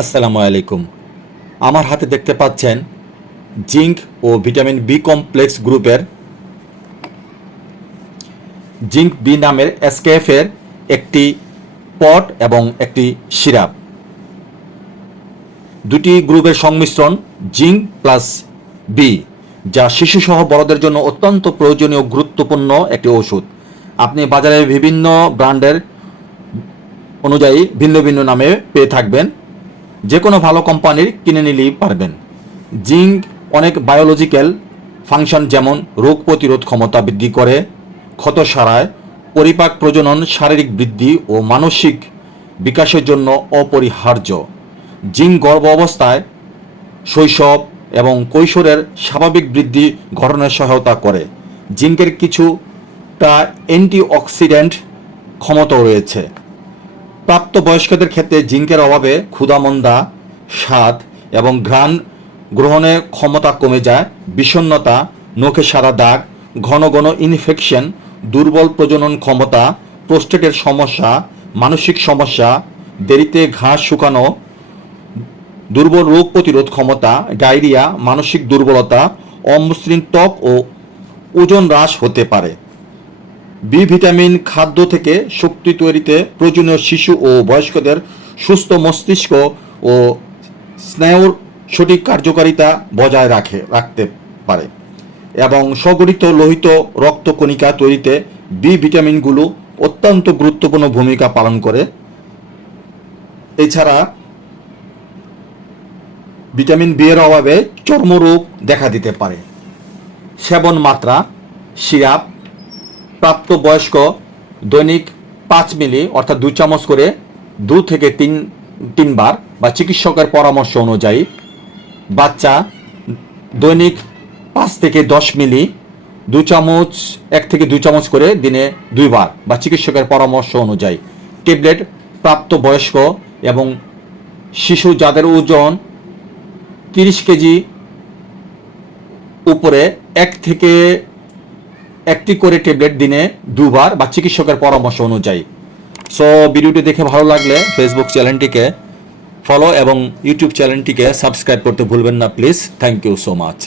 আসসালামু আলাইকুম। আমার হাতে দেখতে পাচ্ছেন জিঙ্ক ও ভিটামিন বি কমপ্লেক্স গ্রুপের জিঙ্ক বি নামের এসকেএফ এর একটি পট এবং একটি সিরাপ। দুটি গ্রুপের সংমিশ্রণ জিঙ্ক প্লাস বি, যা শিশুসহ বড়দের জন্য অত্যন্ত প্রয়োজনীয় গুরুত্বপূর্ণ একটি ওষুধ। আপনি বাজারে বিভিন্ন ব্র্যান্ডের অনুযায়ী ভিন্ন ভিন্ন নামে পেয়ে থাকবেন। যে কোনো ভালো কোম্পানির কিনে নিলেই পারবেন। জিঙ্ক অনেক বায়োলজিক্যাল ফাংশন, যেমন রোগ প্রতিরোধ ক্ষমতা বৃদ্ধি করে, ক্ষত সারায়, পরিপাক, প্রজনন, শারীরিক বৃদ্ধি ও মানসিক বিকাশের জন্য অপরিহার্য। জিঙ্ক গর্ভ অবস্থায়, শৈশব এবং কৈশোরের স্বাভাবিক বৃদ্ধি ঘটনায় সহায়তা করে। জিঙ্কের কিছুটা অ্যান্টিঅক্সিডেন্ট ক্ষমতাও রয়েছে। প্রাপ্তবয়স্কদের ক্ষেত্রে জিঙ্কের অভাবে ক্ষুধামন্দা, স্বাদ এবং ঘ্রাণ গ্রহণের ক্ষমতা কমে যায়। বিষণ্ণতা, নখে সাদা দাগ, ঘন ঘন ইনফেকশন, দুর্বল প্রজনন ক্ষমতা, প্রোস্টেটের সমস্যা, মানসিক সমস্যা, দেরিতে ঘাস শুকানো, দুর্বল রোগ প্রতিরোধ ক্ষমতা, ডায়রিয়া, মানসিক দুর্বলতা, অমসৃণ ত্বক ও ওজন হ্রাস হতে পারে। বি ভিটামিন খাদ্য থেকে শক্তি তৈরিতে প্রয়োজনীয়। শিশু ও বয়স্কদের সুস্থ মস্তিষ্ক ও স্নায়ুর সঠিক কার্যকারিতা বজায় রাখতে পারে এবং সংগঠিত লোহিত রক্তকণিকা তৈরিতে বি ভিটামিনগুলো অত্যন্ত গুরুত্বপূর্ণ ভূমিকা পালন করে। এছাড়া ভিটামিন বি এর অভাবে চর্মরোগ দেখা দিতে পারে। সেবন মাত্রা: সিরাপ প্রাপ্তবয়স্ক দৈনিক 5 মিলি অর্থাৎ 2 চামচ করে 2 থেকে 3 বার বা চিকিৎসকের পরামর্শ অনুযায়ী। বাচ্চা দৈনিক 5 থেকে 10 মিলি 2 চামচ 1 থেকে 2 চামচ করে দিনে 2 বার বা চিকিৎসকের পরামর্শ অনুযায়ী। ট্যাবলেট প্রাপ্তবয়স্ক এবং শিশু যাদের ওজন 30 কেজি উপরে 1 করে ট্যাবলেট দিনে 2 বার বা চিকিৎসকের পরামর্শ অনুযায়ী। সো ভিডিওটি দেখে ভালো লাগলে ফেসবুক চ্যানেলটিকে ফলো এবং ইউটিউব চ্যানেলটিকে সাবস্ক্রাইব করতে ভুলবেন না please. Thank you so much.